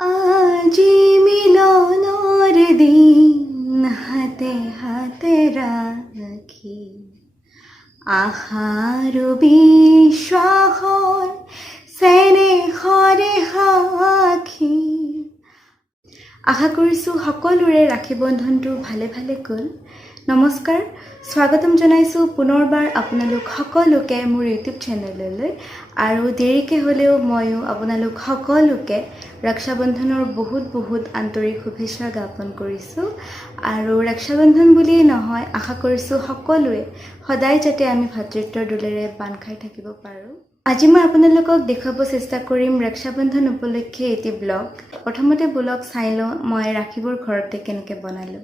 আজি মিলনৰ দিন হাতে হাতে ৰাখি আশাৰো বিশ্বাসৰ চেনেহৰে সাক্ষী। আশা কৰিছোঁ সকলোৰে ৰাখী বন্ধনটো ভালে ভালে গ'ল। নমস্কাৰ, স্বাগতম জনাইছোঁ পুনৰবাৰ আপোনালোক সকলোকে মোৰ ইউটিউব চেনেললৈ। আৰু দেৰিকৈ হ'লেও ময়ো আপোনালোক সকলোকে ৰক্ষাবন্ধনৰ বহুত বহুত আন্তৰিক শুভেচ্ছা জ্ঞাপন কৰিছোঁ। আৰু ৰক্ষাবন্ধন বুলিয়েই নহয়, আশা কৰিছোঁ সকলোৱে সদায় যাতে আমি ভাতৃত্বৰ দোলেৰে বান্ধ খাই থাকিব পাৰোঁ। আজি মই আপোনালোকক দেখুৱাব চেষ্টা কৰিম ৰক্ষাবন্ধন উপলক্ষে এটি ব্লগ। প্ৰথমতে ব্লগ চাই লওঁ মই ৰাখীবোৰ ঘৰতে কেনেকৈ বনালোঁ।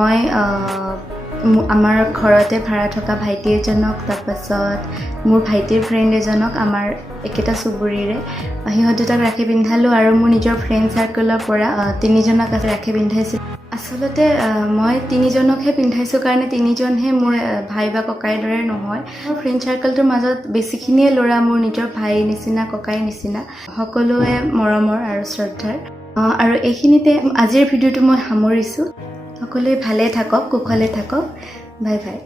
মই আমাৰ ঘৰতে ভাড়া থকা ভাইটি এজনক তাৰপাছত মোৰ ভাইটিৰ ফ্ৰেণ্ড এজনক আমাৰ একেটা চুবুৰীৰে সিহঁত দুটাক ৰাখি পিন্ধালোঁ আৰু মোৰ নিজৰ ফ্ৰেণ্ড চাৰ্কলৰ পৰা 3জনক ৰাখি পিন্ধাইছোঁ আচলতে মই 3জনকহে পিন্ধাইছোঁ কাৰণে 3জনহে মোৰ ভাই বা ককাইৰ দৰে নহয় মোৰ ফ্ৰেণ্ড চাৰ্কলটোৰ মাজত বেছিখিনিয়ে ল'ৰা মোৰ নিজৰ ভাই নিচিনা ককাই নিচিনা সকলোৱে মৰমৰ আৰু শ্ৰদ্ধাৰ আৰু এইখিনিতে আজিৰ ভিডিঅ'টো মই সামৰিছোঁ সকলোৱে ভালে থাকক কুশলে থাকক বাই বাই